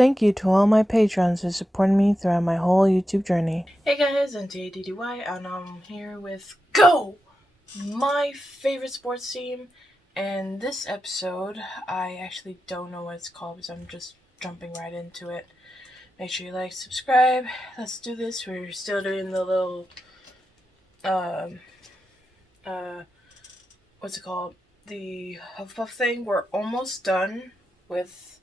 Thank you to all my patrons who supported me throughout my whole YouTube journey. Hey guys, I'm M.A.D.D.Y, and I'm here with Go! My favorite sports team. And this episode, I actually don't know what it's called because I'm just jumping right into it. Make sure you like, subscribe. Let's do this. We're still doing the little, what's it called? The Hufflepuff thing. We're almost done with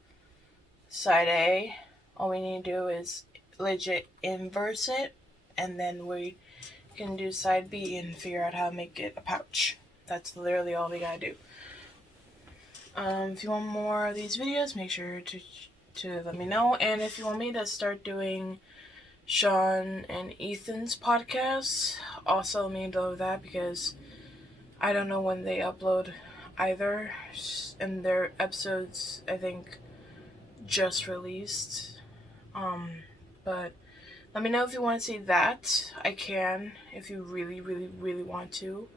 side A. All we need to do is legit inverse it, and then we can do side B and figure out how to make it a pouch. That's literally all we gotta do. If you want more of these videos, make sure to let me know. And if you want me to start doing Sean and Ethan's podcasts, also let me know that, because I don't know when they upload either, and their episodes, I think, just released. But let me know if you want to see that. I can, if you really, really, really want to.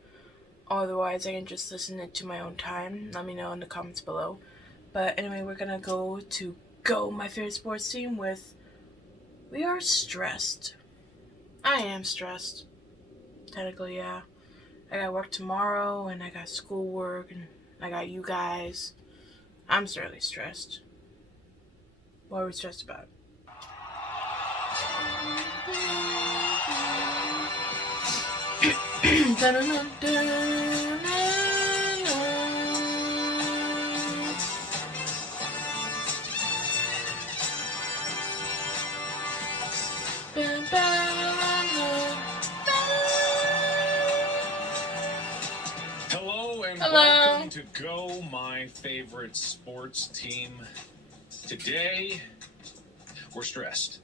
Otherwise, I can just listen it to my own time. Let me know in the comments below. But anyway, we're gonna go to Go, my favorite sports team, with We Are Stressed. I am stressed. Technically, yeah. I got work tomorrow, and I got schoolwork, and I got you guys. I'm certainly stressed. What are we stressed about? Hello and welcome to Go, my favorite sports team. Today, we're stressed.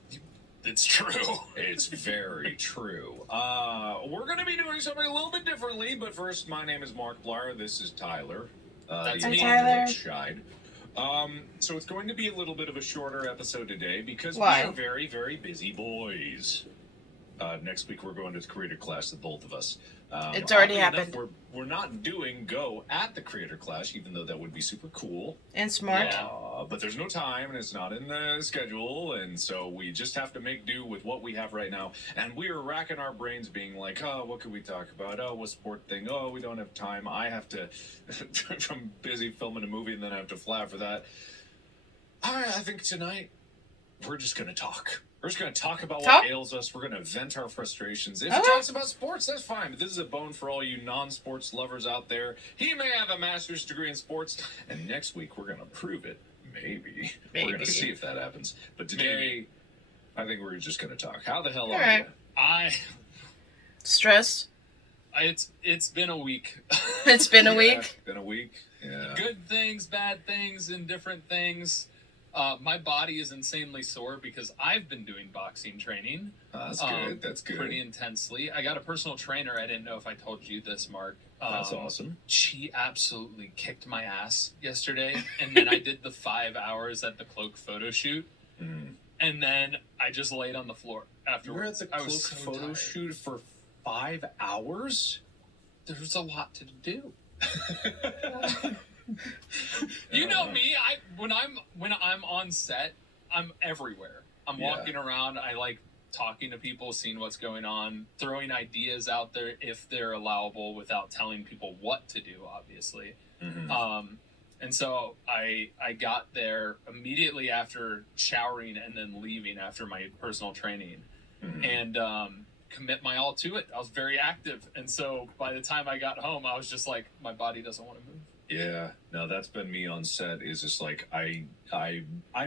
It's true. It's very true. We're going to be doing something a little bit differently, but first, my name is Mark Blyer. This is Tyler. That's me. Tyler. So it's going to be a little bit of a shorter episode today because Why? we are very, very busy boys. Next week, we're going to the creator class, the both of us. It's already enough, happened. We're not doing Go at the creator class, even though that would be super cool. And smart. But there's no time, and it's not in the schedule, and so we just have to make do with what we have right now. And we are racking our brains being like, oh, what could we talk about? Oh, what sport thing? Oh, we don't have time. I have to, I'm busy filming a movie, and then I have to fly for that. I think tonight, we're just going to talk. We're just going to talk about what ails us. We're going to vent our frustrations. If it talks about sports, that's fine. But this is a bone for all you non-sports lovers out there. He may have a master's degree in sports, and next week we're going to prove it. Maybe. We're going to see if that happens. But today, I think we're just going to talk. How the hell are you? Stressed? It's been a week. It's been a week? Been a week. Yeah. Good things, bad things, and different things. My body is insanely sore because I've been doing boxing training. That's good. That's good. Pretty intensely. I got a personal trainer. I didn't know if I told you this, Mark. That's awesome. She absolutely kicked my ass yesterday. And then I did the 5 hours at the Cloak photo shoot. And then I just laid on the floor afterwards. You were at the Cloak photo shoot for 5 hours? There was a lot to do. You know me. When I'm on set, I'm everywhere. I'm walking around. I like talking to people, seeing what's going on, throwing ideas out there if they're allowable without telling people what to do, obviously. And so I got there immediately after showering and then leaving after my personal training, and commit my all to it. I was very active, and so by the time I got home, I was just like, my body doesn't want to move. Yeah, no, that's been me on set. Is just like I'm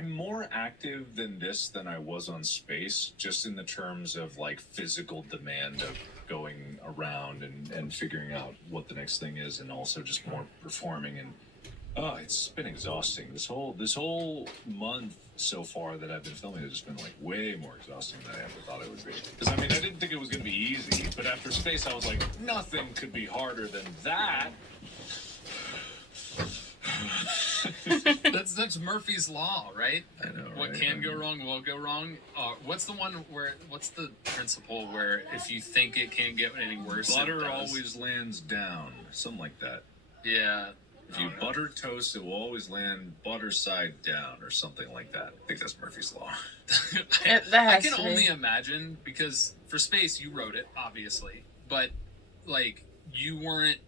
more active than I was on Space, just in the terms of like physical demand of going around and figuring out what the next thing is, and also just more performing. And it's been exhausting. This whole month so far that I've been filming has just been like way more exhausting than I ever thought it would be. Because I mean, I didn't think it was going to be easy, but after Space, I was like, nothing could be harder than that. That's Murphy's Law, right? I know, right? What can go wrong will go wrong. What's the principle where if you think it can't get any worse, Butter always lands down. Something like that. Yeah. If you butter toast, it will always land butter side down or something like that. I think that's Murphy's Law. I can only imagine, because for Space, you wrote it, obviously, but, like, you weren't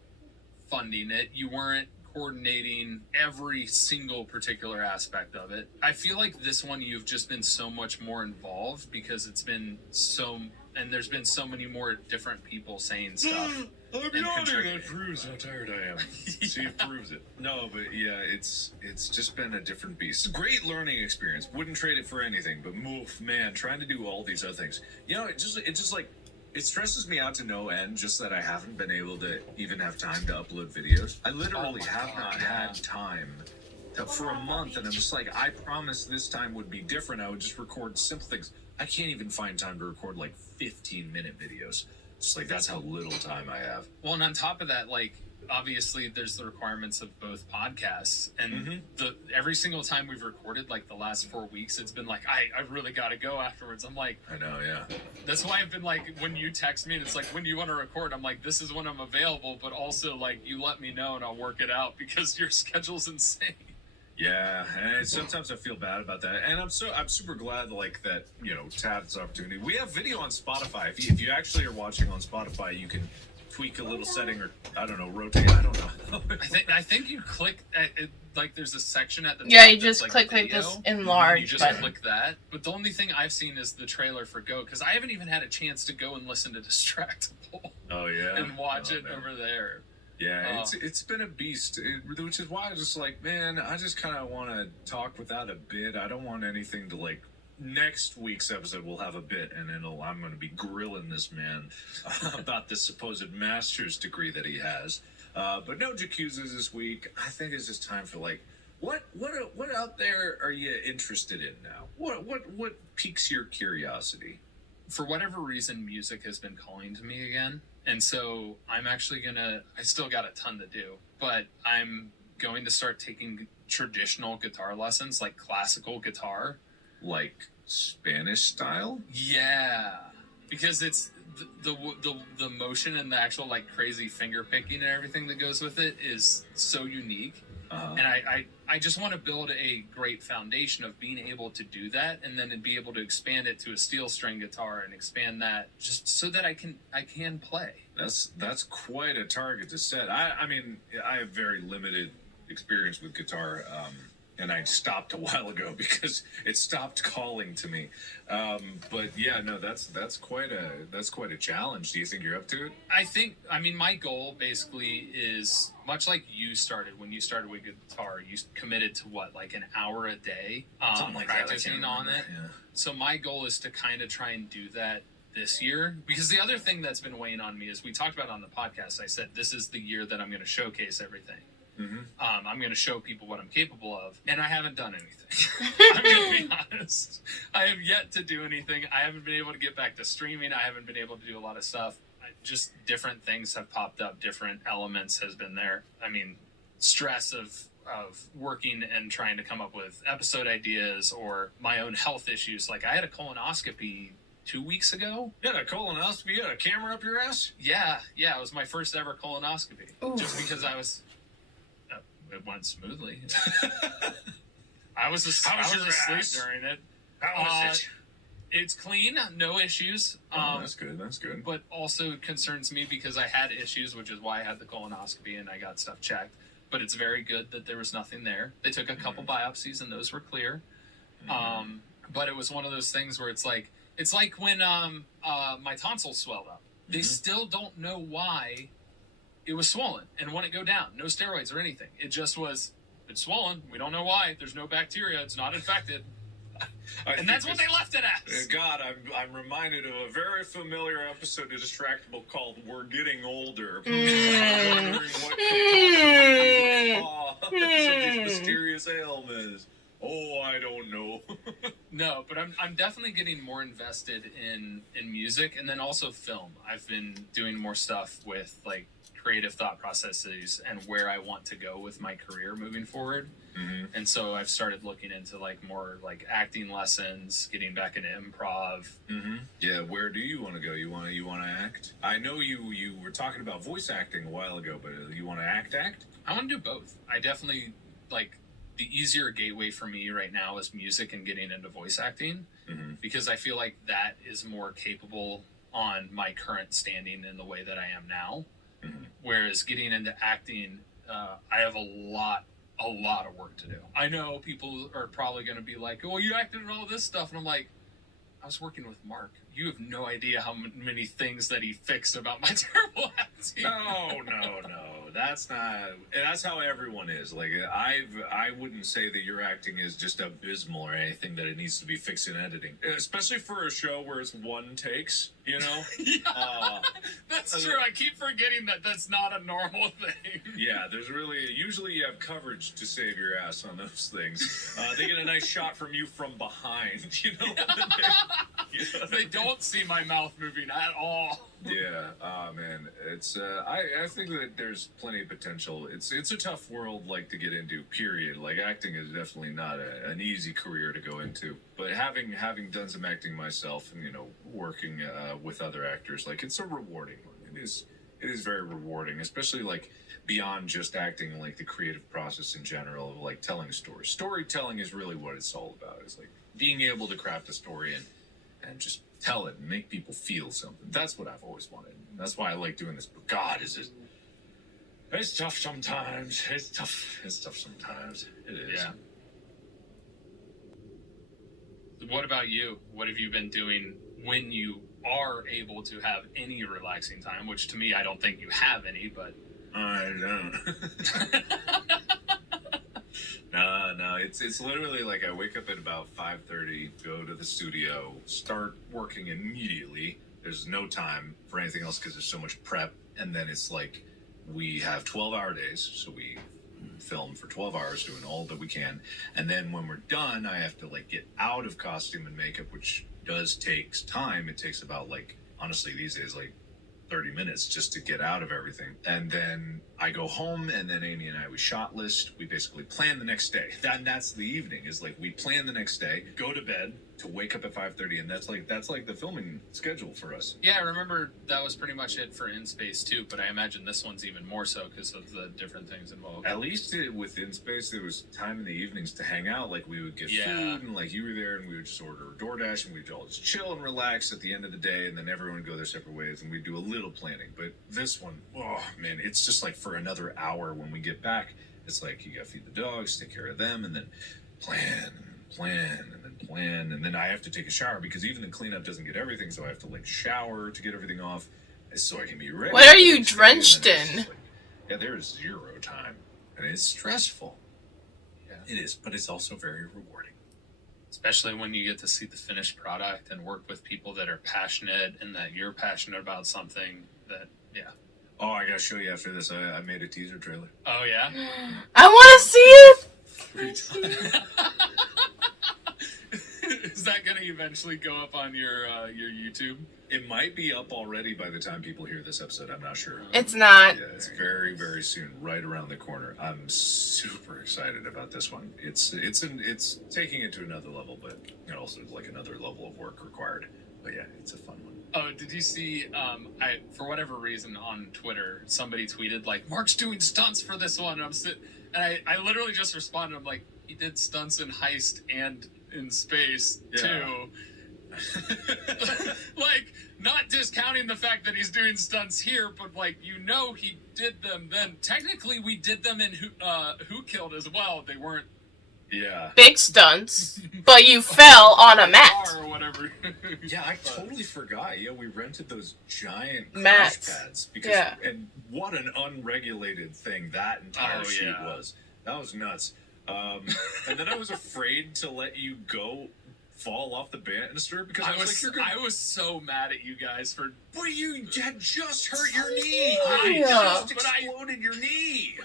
funding it. You weren't coordinating every single particular aspect of it. I feel like this one you've just been so much more involved because it's been and there's been so many more different people saying stuff. I'm yawning. That proves how tired I am. See, it proves it. No, but yeah, it's just been a different beast. Great learning experience. Wouldn't trade it for anything. But man, trying to do all these other things. You know, it just like, it stresses me out to no end just that I haven't been able to even have time to upload videos. I literally have not had time for a month, and I'm just like, I promised this time would be different. I would just record simple things. I can't even find time to record like 15-minute videos. Just like, that's how little time I have. Well, and on top of that, like, obviously there's the requirements of both podcasts, and every single time we've recorded, like the last 4 weeks, it's been like, I really gotta go afterwards. I'm like, I know, yeah. That's why I've been like, when you text me and it's like, when do you want to record? I'm like, this is when I'm available, but also like, you let me know and I'll work it out because your schedule's insane. Yeah, and sometimes I feel bad about that, and I'm super glad that Tad's opportunity. We have video on Spotify. If you actually are watching on Spotify, you can tweak a little setting, or I don't know, rotate. I don't know. I think you click like there's a section at the top. Yeah, you just like click this enlarge. You just click that. But the only thing I've seen is the trailer for Go, because I haven't even had a chance to go and listen to Distractable. Oh yeah, and watch it over there. Yeah, it's been a beast, which is why I was just like, man, I just kind of want to talk without a bit. I don't want anything to like. Next week's episode will have a bit, and I'm going to be grilling this man about this supposed master's degree that he has. But no jacuzzas this week. I think it's just time for like, what out there are you interested in now? What piques your curiosity? For whatever reason, music has been calling to me again. And so I'm actually I still got a ton to do, but I'm going to start taking traditional guitar lessons, like classical guitar. Like Spanish style? Yeah. Because it's the motion and the actual like crazy finger picking and everything that goes with it is so unique. And I just want to build a great foundation of being able to do that, and then be able to expand it to a steel string guitar and expand that just so that I can play. That's quite a target to set. I mean, I have very limited experience with guitar, and I stopped a while ago because it stopped calling to me. But yeah, no, that's quite a challenge. Do you think you're up to it? I mean, my goal basically is much like you started when you started with guitar. You committed to like an hour a day, like practicing on it. Yeah. So my goal is to kind of try and do that this year, because the other thing that's been weighing on me is, we talked about on the podcast, I said this is the year that I'm going to showcase everything. I'm going to show people what I'm capable of, and I haven't done anything. I'm going to be honest. I have yet to do anything. I haven't been able to get back to streaming. I haven't been able to do a lot of stuff. Just different things have popped up. Different elements has been there. I mean, stress of working and trying to come up with episode ideas, or my own health issues. Like, I had a colonoscopy 2 weeks ago. You had a colonoscopy? You had a camera up your ass? Yeah. It was my first ever colonoscopy. Ooh. Just because it went smoothly. I was asleep during it. How was it? It's clean, no issues. That's good. But also concerns me because I had issues, which is why I had the colonoscopy and I got stuff checked. But it's very good that there was nothing there. They took a couple biopsies and those were clear. But it was one of those things where it's like when my tonsils swelled up. They still don't know why it was swollen and wouldn't go down. No steroids or anything. It just was, it's swollen. We don't know why. There's no bacteria. It's not infected. And that's what they left it as. God, I'm reminded of a very familiar episode of Distractable called "We're Getting Older." I'm wondering what could cause of these mysterious ailments. Oh, I don't know. No, but I'm definitely getting more invested in music and then also film. I've been doing more stuff with like creative thought processes and where I want to go with my career moving forward. Mm-hmm. And so I've started looking into like more like acting lessons, getting back into improv. Mm-hmm. Yeah, where do you want to go? You want to act? I know you were talking about voice acting a while ago, but you want to act? I want to do both. I definitely like the easier gateway for me right now is music and getting into voice acting Mm-hmm. because I feel like that is more capable on my current standing in the way that I am now. Mm-hmm. Whereas getting into acting, I have a lot of work to do. I know people are probably going to be like, "Oh, you acted in all this stuff," and I'm like, I was working with Mark. You have no idea how many things that he fixed about my terrible acting. No. That's not. That's how everyone is. Like I wouldn't say that your acting is just abysmal or anything that it needs to be fixed in editing, especially for a show where it's one takes. You know. Yeah, that's true. I keep forgetting that that's not a normal thing. Yeah, there's usually you have coverage to save your ass on those things. They get a nice shot from you from behind. You know. They don't see my mouth moving at all. Yeah, man, it's I think that there's plenty of potential. It's a tough world like to get into. Period. Like acting is definitely not an easy career to go into. But having done some acting myself and working with other actors, like it's a rewarding one. It is very rewarding, especially like beyond just acting, like the creative process in general of like telling stories. Storytelling is really what it's all about. It's like being able to craft a story and just tell it and make people feel something. That's what I've always wanted. That's why I like doing this. But God, it's tough sometimes. It's tough sometimes. It is. Yeah. What about you? What have you been doing when you are able to have any relaxing time? Which to me, I don't think you have any, but I don't. No. It's literally like I wake up at about 5:30, go to the studio, start working immediately. There's no time for anything else because there's so much prep, and then it's like we have 12-hour days, so we film for 12 hours doing all that we can, and then when we're done, I have to like get out of costume and makeup, which takes time. It takes about like honestly these days like 30 minutes just to get out of everything. And then I go home, and then Amy and we shot list. We basically plan the next day. That's the evening is like we plan the next day, go to bed to wake up at 5:30, and that's like the filming schedule for us. yeah, I remember that was pretty much it for In Space too, but I imagine this one's even more so because of the different things involved. At least with In Space, there was time in the evenings to hang out. Like we would get Yeah. food, and like you were there, and we would just order DoorDash, and we'd all just chill and relax at the end of the day, and then everyone would go their separate ways, and we'd do a little planning. But this one, oh man, it's just like for another hour when we get back, it's like you gotta feed the dogs, take care of them, and then plan, and then I have to take a shower because even the cleanup doesn't get everything, so I have to like shower to get everything off so I can be ready. What are you drenched in? Like, yeah, there is zero time, and it's stressful. Yeah. It is, but it's also very rewarding. Especially when you get to see the finished product and work with people that are passionate and that you're passionate about something that, yeah. Oh, I gotta show you after this. I made a teaser trailer. Oh, yeah? I want to see it! Is that going to eventually go up on your YouTube? It might be up already by the time people hear this episode. I'm not sure. It's not. Yeah, it's very, very soon, right around the corner. I'm super excited about this one. It's taking it to another level, but also like another level of work required. But yeah, it's a fun one. Oh, did you see? For whatever reason on Twitter, somebody tweeted like, "Mark's doing stunts for this one." And I literally just responded. I'm like, he did stunts in Heist and in Space too. Like, not discounting the fact that he's doing stunts here, but like he did them. Then technically, we did them in Who Killed as well. They weren't. Yeah. Big stunts, but you fell on a mat. Or whatever. Yeah, I totally forgot. Yeah, we rented those giant Mats. crash pads because, Yeah. and what an unregulated thing that entire shoot was. That was nuts. And then I was afraid to let you go fall off the banister because I was like, "You're gonna." I was so mad at you guys for. But you had just hurt your knee. Yeah. Just exploded your knee.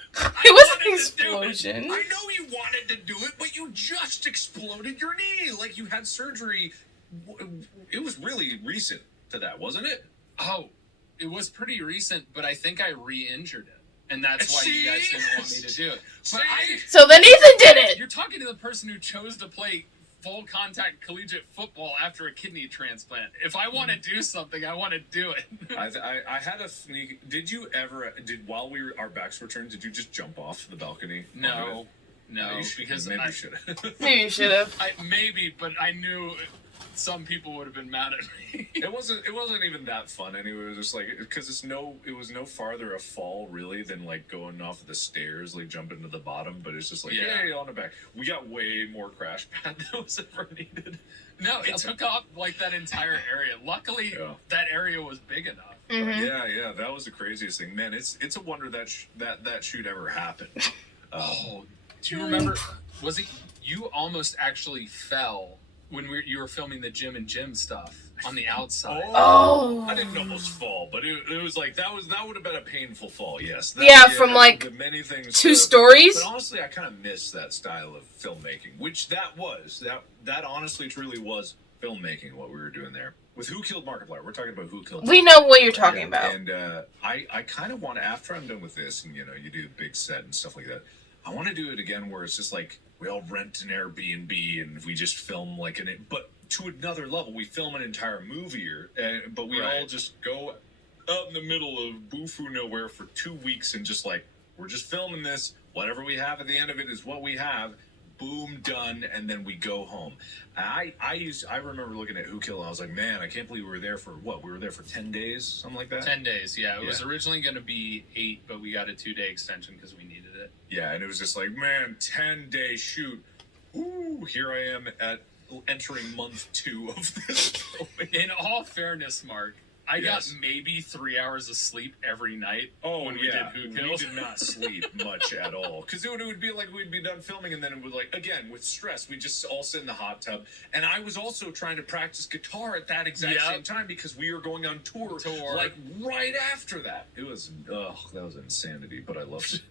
It was an explosion. I know you wanted to do it, but you just exploded your knee. Like you had surgery. It was really recent to that, wasn't it? Oh, it was pretty recent, but I think I re-injured it. And that's why you guys didn't want me to do it. But So then Ethan did it. You're talking to the person who chose to play full contact collegiate football after a kidney transplant. If I want to do something, I want to do it. I had a sneak. Did you ever? While our backs were turned, did you just jump off the balcony? No, because maybe you should have. Maybe you should have. Maybe, but I knew some people would have been mad at me. It wasn't even that fun anyway. It was just like because it was no farther a fall really than like going off the stairs, like jumping to the bottom. But it's just like hey, on the back. We got way more crash pad than was ever needed. No, it took off like that entire area. Luckily, that area was big enough. Mm-hmm. Yeah, that was the craziest thing, man. It's a wonder that that shoot ever happened. Do you remember? Was it you almost actually fell when you were filming the Jim and Jim stuff on the outside? Oh. I didn't almost fall, but it was like that would have been a painful fall. Yes. From like the many things 2 stories. But honestly, I kind of miss that style of filmmaking, which that honestly truly was filmmaking. What we were doing there with Who Killed Markiplier. We're talking about Who Killed. We know what you're talking about. And I kind of want to, after I'm done with this, and you do the big set and stuff like that. I want to do it again where it's just like we all rent an Airbnb and we just film like but to another level. We film an entire movie, but we all just go out in the middle of Bufu nowhere for 2 weeks and just like we're just filming this. Whatever we have at the end of it is what we have. Boom, done, and then we go home. I remember looking at Who Killed, and I was like, man, I can't believe we were there for what? We were there for 10 days, something like that. 10 days, yeah. It was originally going to be 8, but we got a 2-day extension because we needed it. Yeah, and it was just like, man, 10-day shoot. Ooh, here I am entering month 2 of this filming. In all fairness, Mark, I got maybe 3 hours of sleep every night when we did Who Killed. We did not sleep much at all. Because it would be like we'd be done filming and then it would like, again, with stress, we'd just all sit in the hot tub. And I was also trying to practice guitar at that exact same time because we were going on tour. Like right after that. It was, that was insanity, but I loved it.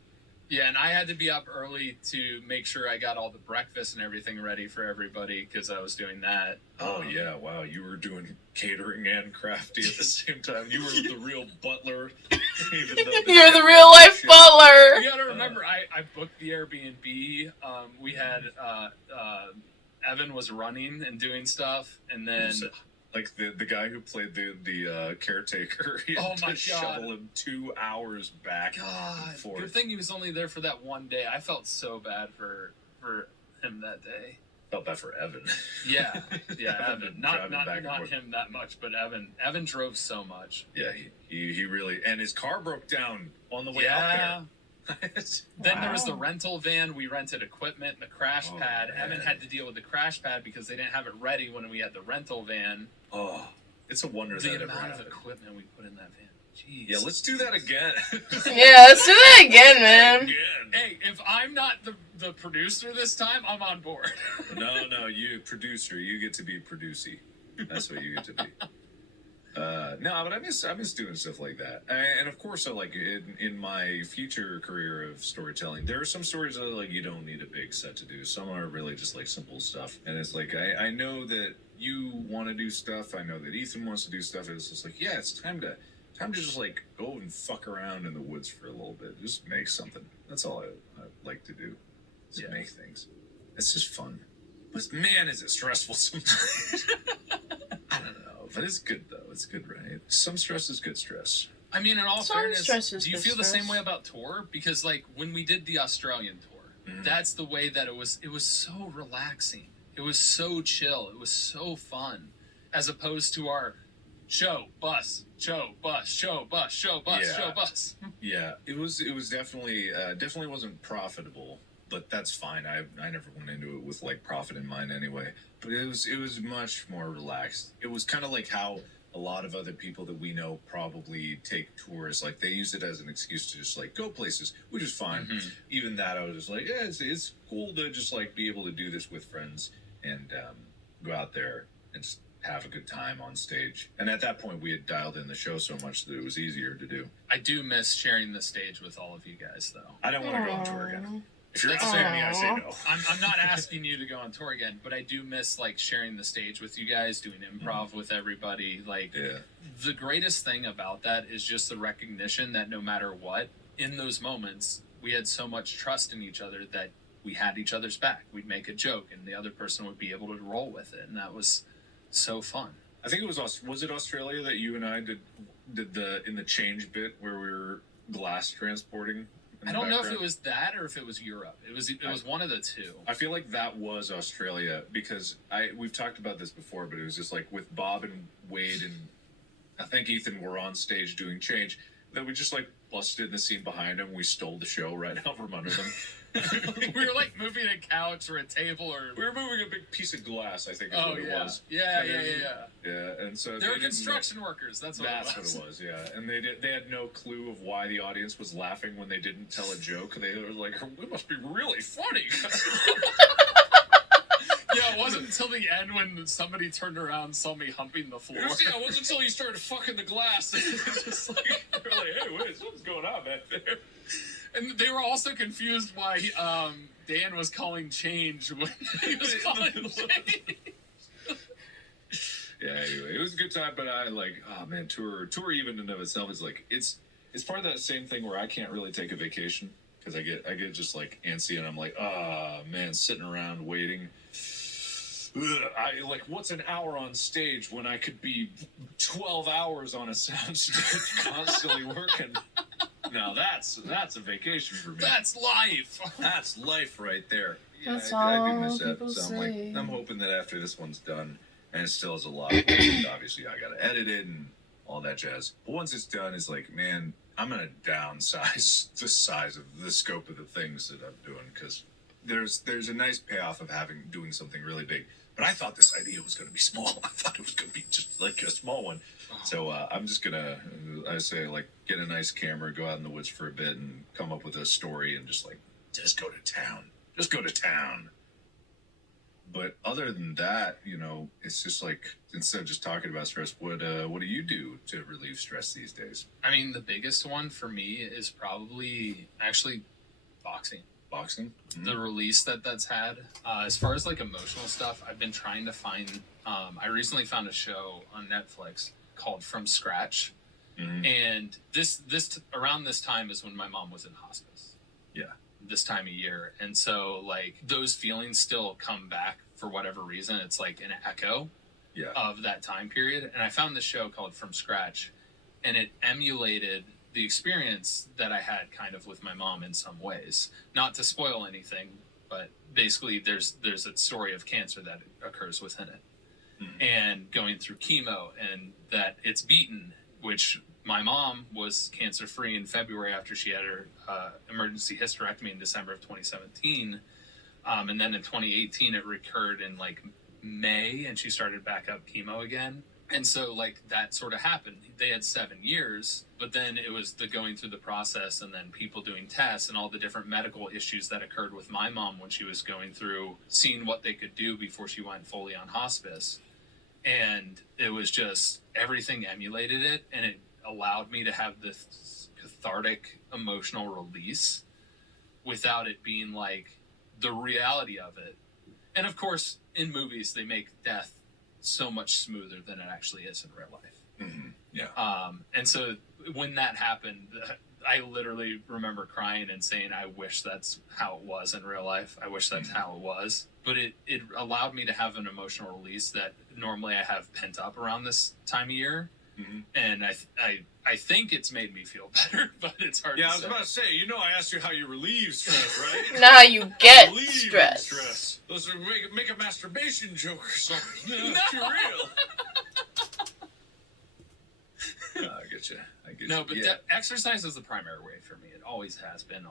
Yeah, and I had to be up early to make sure I got all the breakfast and everything ready for everybody because I was doing that. Oh, yeah, wow. You were doing catering and crafty at the same time. You were the real butler. Even though You're the real life butler. You gotta remember, I booked the Airbnb. We had, Evan was running and doing stuff, and then... Like the guy who played the caretaker, he had to shovel him 2 hours back and forth. Good thing he was only there for that one day. I felt so bad for him that day. Felt bad for Evan. Yeah, Evan. Not him that much, but Evan. Evan drove so much. Yeah, he really, and his car broke down on the way out there. Then there was the rental van. We rented equipment and the crash pad. Man. Evan had to deal with the crash pad because they didn't have it ready when we had the rental van. Oh, it's a wonder that ever happened. The amount of equipment we put in that van. Jeez. Yeah, let's do that again. Yeah, let's do that again, man. Hey, if I'm not the producer this time, I'm on board. No, you producer, you get to be producey. That's what you get to be. No, but I miss doing stuff like that, and of course, like in my future career of storytelling, there are some stories that like you don't need a big set to do. Some are really just like simple stuff, and it's like I know that you want to do stuff. I know that Ethan wants to do stuff. And it's just like it's time to just like go and fuck around in the woods for a little bit. Just make something. That's all I like to do. Just make things. It's just fun. But man, is it stressful sometimes. I don't know, but it's good though. It's good, right? Some stress is good stress. I mean, in all fairness, do you feel the same way about tour? Because like when we did the Australian tour, that's the way that it was so relaxing. It was so chill. It was so fun. As opposed to our show, bus, show, bus, show, bus, show, bus, show, bus. Yeah, it was definitely wasn't profitable, but that's fine. I never went into it with like profit in mind anyway. But it was much more relaxed. It was kind of like how a lot of other people that we know probably take tours. Like they use it as an excuse to just like go places, which is fine. Mm-hmm. Even that, I was just like, it's cool to just like be able to do this with friends and go out there and just have a good time on stage. And at that point, we had dialed in the show so much that it was easier to do. I do miss sharing the stage with all of you guys, though. I don't want to go on tour again. If you're asking me, I say no. I'm not asking you to go on tour again, but I do miss like sharing the stage with you guys, doing improv with everybody. Like, the greatest thing about that is just the recognition that no matter what, in those moments, we had so much trust in each other that we had each other's back. We'd make a joke, and the other person would be able to roll with it, and that was so fun. I think it was it Australia that you and I did the in the change bit where we were glass transporting. I don't know if it was that or if it was Europe. It was one of the two. I feel like that was Australia because we've talked about this before, but it was just like with Bob and Wade and I think Ethan were on stage doing change. Then we just like busted in the scene behind them. We stole the show right out from under them. We were like moving a couch or a table, or we were moving a big piece of glass. I think is what it was. Yeah. And so they were construction workers. That's what it was. Yeah, and they had no clue of why the audience was laughing when they didn't tell a joke. They were like, "We must be really funny." Yeah, it wasn't until the end when somebody turned around and saw me humping the floor. It wasn't until you started fucking the glass. It's just like, they're like, "Hey, what's going on back there?" And they were also confused why Dan was calling change when he was calling change. Yeah, anyway, it was a good time, but I like, oh man, tour even in and of itself is like, it's part of that same thing where I can't really take a vacation because I get just like antsy and I'm like, oh man, sitting around waiting. I like, what's an hour on stage when I could be 12 hours on a soundstage constantly working? Now that's a vacation for me. That's life. That's life right there. Yeah, that's I do miss that. So say. I'm hoping that after this one's done, and it still has a lot of work, obviously I gotta edit it and all that jazz. But once it's done, it's like, man, I'm gonna downsize the size of the scope of the things that I'm doing because there's a nice payoff of doing something really big. But I thought this idea was going to be small. I thought it was going to be just like a small one. So I'm just going to, I say, like, get a nice camera, go out in the woods for a bit, and come up with a story and just go to town. Just go to town. But other than that, it's just like, instead of just talking about stress, what do you do to relieve stress these days? I mean, the biggest one for me is probably actually boxing. Boxing? Mm-hmm. The release that's had. As far as like emotional stuff, I've been trying to find, I recently found a show on Netflix called From Scratch. Mm-hmm. And this around this time is when my mom was in hospice. Yeah. This time of year. And so like those feelings still come back for whatever reason. It's like an echo of that time period. And I found this show called From Scratch and it emulated the experience that I had kind of with my mom in some ways. Not to spoil anything, but basically there's a story of cancer that occurs within it. Mm-hmm. And going through chemo and that it's beaten, which my mom was cancer-free in February after she had her emergency hysterectomy in December of 2017. And then in 2018, it recurred in like May and she started back up chemo again. And so, like, that sort of happened. They had 7 years, but then it was the going through the process and then people doing tests and all the different medical issues that occurred with my mom when she was going through, seeing what they could do before she went fully on hospice. And it was just, everything emulated it, and it allowed me to have this cathartic emotional release without it being, like, the reality of it. And, of course, in movies, they make death so much smoother than it actually is in real life. Mm-hmm. Yeah. And so when that happened, I literally remember crying and saying, I wish that's how it was in real life. I wish that's how it was. But it allowed me to have an emotional release that normally I have pent up around this time of year. Mm-hmm. And I think it's made me feel better, but it's hard to say. Yeah, I was about to say, I asked you how you relieve stress, right? Now you get stress. Let's make a masturbation joke or something. No, too real. I get you. No, but exercise is the primary way for me. It always has been,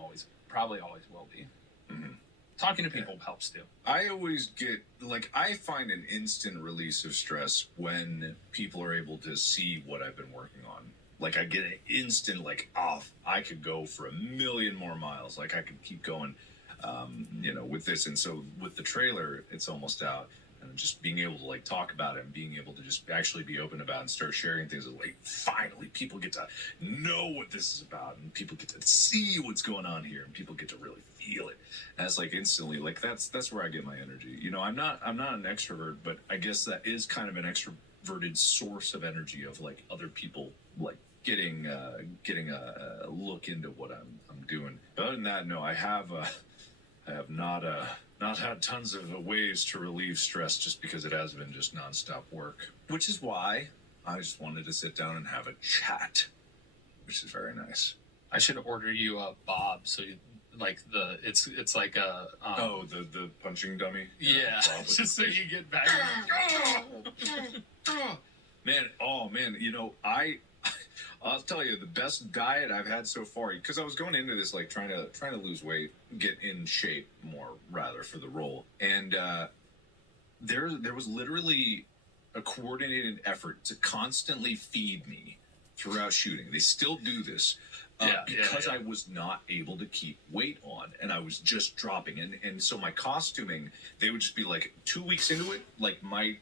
probably always will be. Mm-hmm. Talking to people helps too. I always get, I find an instant release of stress when people are able to see what I've been working on. Like, I get an instant, I could go for 1,000,000 more miles. Like, I could keep going, with this. And so with the trailer, it's almost out. And just being able to like talk about it and being able to just actually be open about it and start sharing things like finally people get to know what this is about and people get to see what's going on here and people get to really feel it. And it's like instantly like that's where I get my energy. You know, I'm not an extrovert, but I guess that is kind of an extroverted source of energy of like other people like getting a look into what I'm doing. But other than that, no, I have not had tons of ways to relieve stress just because it has been just nonstop work. Which is why I just wanted to sit down and have a chat, which is very nice. I should order you a Bob, so you like it's like a the punching dummy. Yeah, just so you get back. Man, you know I'll tell you the best diet I've had so far because I was going into this like trying to lose weight, get in shape more rather for the role, and there was literally a coordinated effort to constantly feed me throughout shooting. They still do this. Because I was not able to keep weight on and I was just dropping and so my costuming, they would just be like 2 weeks into it, like I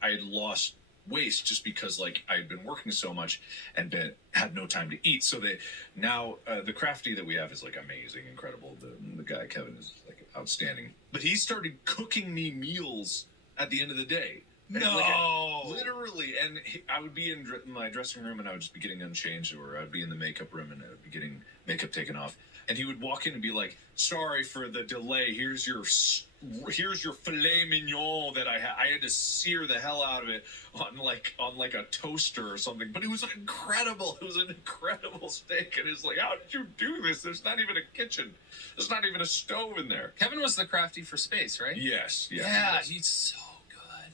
had lost waste just because like I had been working so much and had no time to eat. So they now the crafty that we have is like amazing, incredible. The guy Kevin is like outstanding. But he started cooking me meals at the end of the day. No, literally, and I would be in my dressing room, and I would just be getting unchanged, or I'd be in the makeup room, and I would be getting makeup taken off, and he would walk in and be like, "Sorry for the delay. Here's your filet mignon that I had to sear the hell out of it on like a toaster or something, but it was incredible. It was an incredible steak, and it's like, how did you do this? There's not even a kitchen. There's not even a stove in there." Kevin was the crafty for space, right? Yes. Yeah, he's so.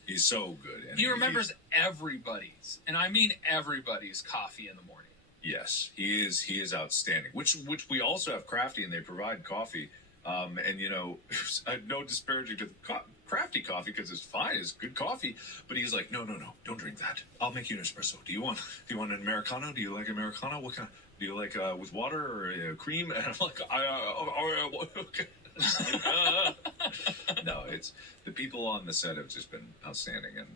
He's so good. And he remembers everybody's, and I mean everybody's coffee in the morning. Yes, he is outstanding. Which we also have crafty, and they provide coffee. And you know, no disparaging to crafty coffee because it's fine, it's good coffee. But he's like, no, don't drink that. I'll make you an espresso. Do you want an americano? Do you like americano? What kind? Do you like with water or cream? And I'm like, okay. No, it's the people on the set have just been outstanding, and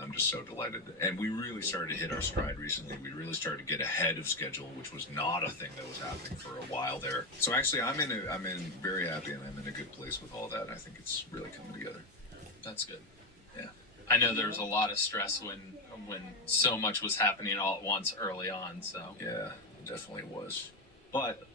I'm just so delighted. And we really started to hit our stride recently. We really started to get ahead of schedule, which was not a thing that was happening for a while there. So actually, I'm very happy, and I'm in a good place with all that. I think it's really coming together. That's good. Yeah. I know there was a lot of stress when so much was happening all at once early on. So yeah, it definitely was. But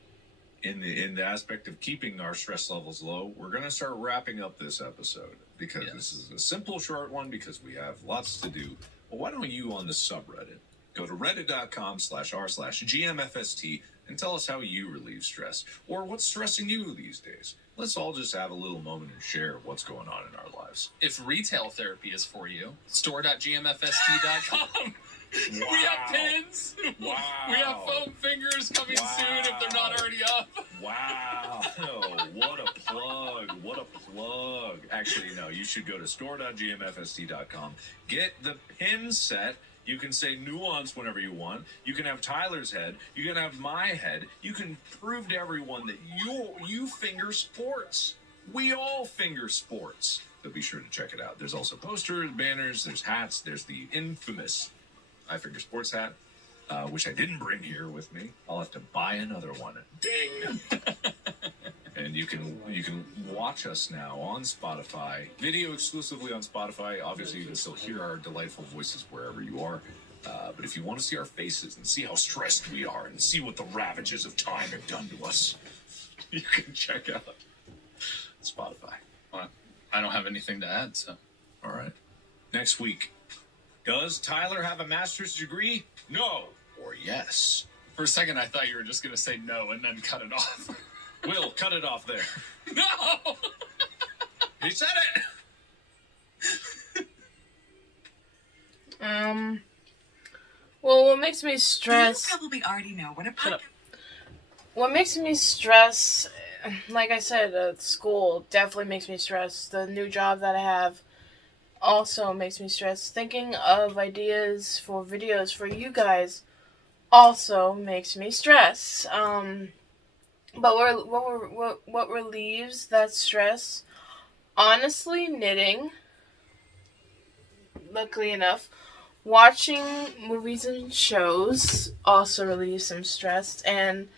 in the aspect of keeping our stress levels low, we're going to start wrapping up this episode because this is a simple, short one because we have lots to do. Well, why don't you on the subreddit go to reddit.com/r/GMFST and tell us how you relieve stress or what's stressing you these days. Let's all just have a little moment and share what's going on in our lives. If retail therapy is for you, store.gmfst.com. Wow. We have pins. Wow. We have foam fingers coming soon if they're not already up. Wow. What a plug. What a plug. Actually, no, you should go to store.gmfst.com. Get the pin set. You can say nuance whenever you want. You can have Tyler's head. You can have my head. You can prove to everyone that you finger sports. We all finger sports. So be sure to check it out. There's also posters, banners, there's hats. There's the infamous I Finger Sports hat, which I didn't bring here with me. I'll have to buy another one. Ding! And you can watch us now on Spotify, video exclusively on Spotify. Obviously, you can still hear our delightful voices wherever you are. But if you want to see our faces and see how stressed we are and see what the ravages of time have done to us, you can check out Spotify. Well, I don't have anything to add, so. All right. Next week. Does Tyler have a master's degree? No or yes? For a second, I thought you were just going to say no and then cut it off. Will, cut it off there. No! He said it! Well, what makes me stress... You probably already know what a podcast... What makes me stress, like I said, school definitely makes me stress. The new job that I have also makes me stress. Thinking of ideas for videos for you guys also makes me stress. But what relieves that stress? Honestly, knitting. luckily enough, watching movies and shows also relieves some stress, and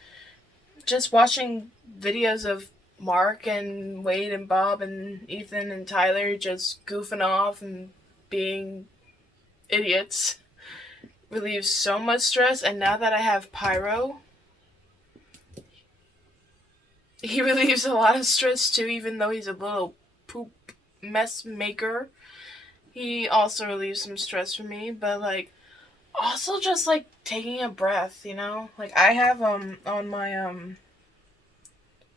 just watching videos of Mark and Wade and Bob and Ethan and Tyler just goofing off and being idiots relieves so much stress. And now that I have Pyro, he relieves a lot of stress too, even though he's a little poop mess maker. He also relieves some stress for me, but like also just like taking a breath, you know? Like I have on my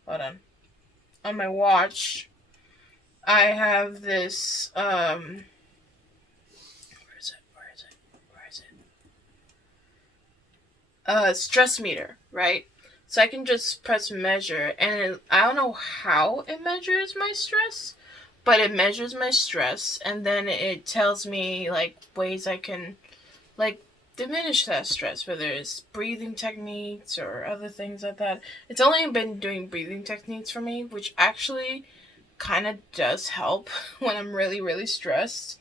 hold on my watch, I have this where is it? Where is it? Where is it? Stress meter, right? So I can just press measure, and I don't know how it measures my stress, but it measures my stress, and then it tells me like ways I can like diminish that stress, whether it's breathing techniques or other things like that. It's only been doing breathing techniques for me, which actually kind of does help when I'm really really stressed.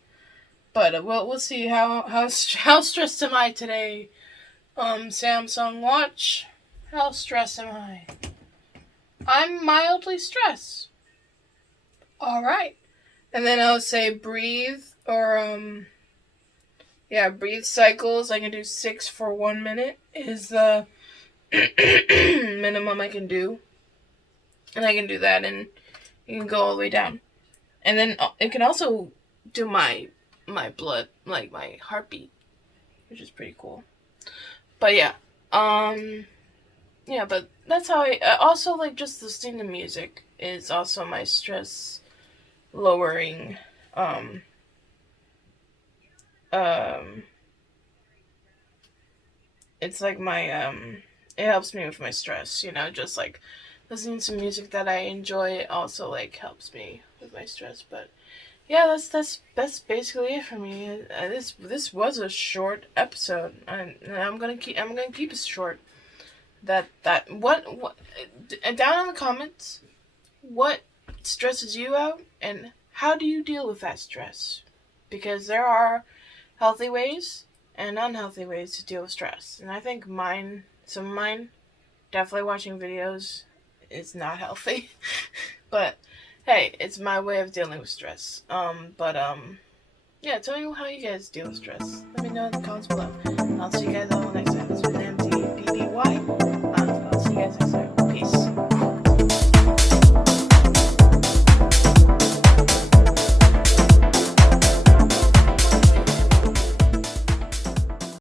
But we'll see how stressed am I today. Samsung Watch. How stressed am I? I'm mildly stressed. All right. And then I'll say breathe or breathe cycles. I can do 6 for 1 minute is the minimum I can do. And I can do that, and you can go all the way down. And then it can also do my blood, like my heartbeat, which is pretty cool. But yeah, but that's how I also like just listening to music is also my stress lowering um it's like my it helps me with my stress, you know, just like listening to music that I enjoy also like helps me with my stress. But yeah, that's basically it for me. This was a short episode, and I'm gonna keep it short. That what down in the comments, what stresses you out and how do you deal with that stress? Because there are healthy ways and unhealthy ways to deal with stress. And I think some of mine, definitely watching videos is not healthy. But hey, it's my way of dealing with stress. Yeah, tell me how you guys deal with stress. Let me know in the comments below. And I'll see you guys all next time.